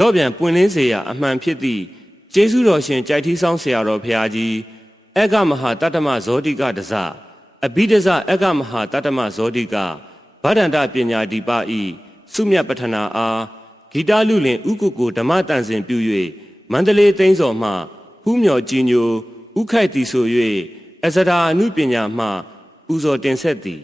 တော့ပြန်ပွင့်လင်းစေရာအမှန်ဖြစ်သည့်ကျေးဇူးတော်ရှင်ကြိုက်ထီးဆောင်ဆရာတော်ဖရာကြီးအက္ခမဟာတတ္တမဇောတိကတစအဘိဓဇအက္ခမဟာတတ္တမဇောတိကဗဒ္ဒန္တပညာဒီပဤစုမြတ်ပထနာအားဂီတလူလင်ဥကုကိုဓမ္မတန်စင်ပြု၍မန္တလေးသိန်းစော်မှဖူးမြော်ကြီးညိုဥခိုက်တီဆို၍အစရာအနုပညာမှပူဇော်တင်ဆက်သည်